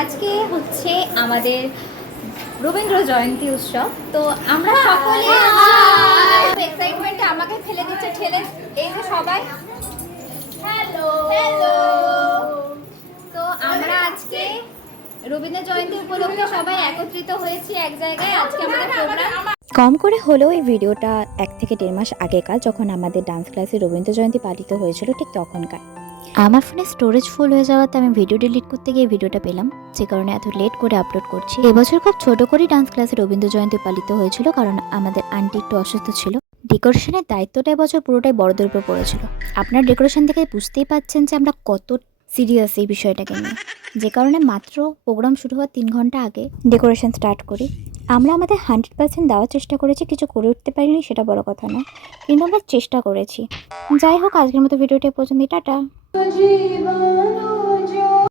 আজকে হচ্ছে আমাদের রবীন্দ্র জয়ন্তী উৎসব। তো আমরা সকলে এক্সাইটমেন্টে আমাকে ফেলে দিচ্ছে ঠেলে। এই যে সবাই হ্যালো হ্যালো। তো আমরা আজকে রবীন্দ্র জয়ন্তী উপলক্ষে সবাই একত্রিত হয়েছি এক জায়গায়। আজকে আমাদের প্রোগ্রাম। কম করে হলেও এই ভিডিওটা 1 থেকে 1.5 মাস আগেকার, যখন আমাদের ডান্স ক্লাসে রবীন্দ্র জয়ন্তী পালিত হয়েছিল, ঠিক তখনকার। আমার ফোনে স্টোরেজ ফুল হয়ে যাওয়াতে আমি ভিডিও ডিলিট করতে গিয়ে ভিডিওটা পেলাম, যে কারণে এত লেট করে আপলোড করছি। এবছর খুব ছোট করেই ডান্স ক্লাসে রবীন্দ্র জয়ন্তী পালিত হয়েছিল, কারণ আমাদের আন্টি একটু অসুস্থ ছিল। ডেকোরেশনের দায়িত্বটা এবছর পুরোটাই বড়দের উপর পড়েছিল। আপনার ডেকোরেশন দেখে বুঝতেই পাচ্ছেন যে আমরা কত সিরিয়াস এই বিষয়টাকে নিয়ে, যে কারণে মাত্র প্রোগ্রাম শুরু হওয়ার 3 ঘন্টা আগে ডেকোরেশন স্টার্ট করি। আমরা আমাদের 100% দেওয়ার চেষ্টা করেছি, কিছু করে উঠতে পারিনি সেটা বড় কথা নয়, কিন্তু আমরা চেষ্টা করেছি। যাই হোক, আজকের মতো ভিডিওটা পর্যন্ত। টাটা।